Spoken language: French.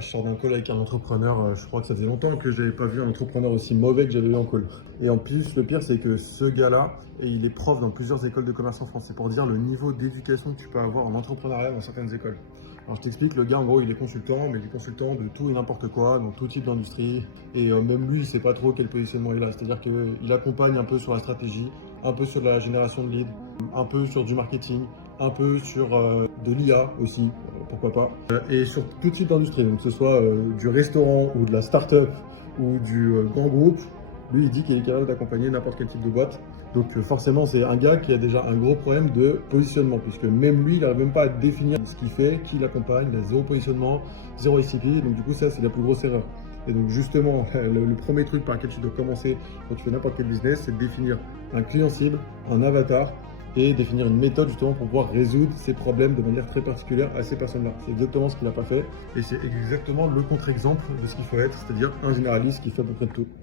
Je sors d'un call avec un entrepreneur, je crois que ça faisait longtemps que je n'avais pas vu un entrepreneur aussi mauvais que j'avais eu en call. Et en plus, le pire, c'est que ce gars-là, et il est prof dans plusieurs écoles de commerce en France. C'est pour dire le niveau d'éducation que tu peux avoir en entrepreneuriat dans certaines écoles. Alors je t'explique, le gars en gros il est consultant, mais il est consultant de tout et n'importe quoi, dans tout type d'industrie. Et même lui, il sait pas trop quel positionnement il a. C'est-à-dire qu'il accompagne un peu sur la stratégie, un peu sur la génération de leads, un peu sur du marketing, un peu sur de l'IA aussi, pourquoi pas. Et sur tout type d'industrie, donc que ce soit du restaurant ou de la start-up ou du grand groupe, lui il dit qu'il est capable d'accompagner n'importe quel type de boîte. Donc forcément c'est un gars qui a déjà un gros problème de positionnement, puisque même lui il n'arrive même pas à définir ce qu'il fait, qui l'accompagne, il a zéro positionnement, zéro ICP, donc du coup ça c'est la plus grosse erreur. Et donc justement, le premier truc par lequel tu dois commencer quand tu fais n'importe quel business, c'est de définir un client cible, un avatar, et définir une méthode justement pour pouvoir résoudre ces problèmes de manière très particulière à ces personnes-là. C'est exactement ce qu'il n'a pas fait et c'est exactement le contre-exemple de ce qu'il faut être, c'est-à-dire un généraliste qui fait à peu près de tout.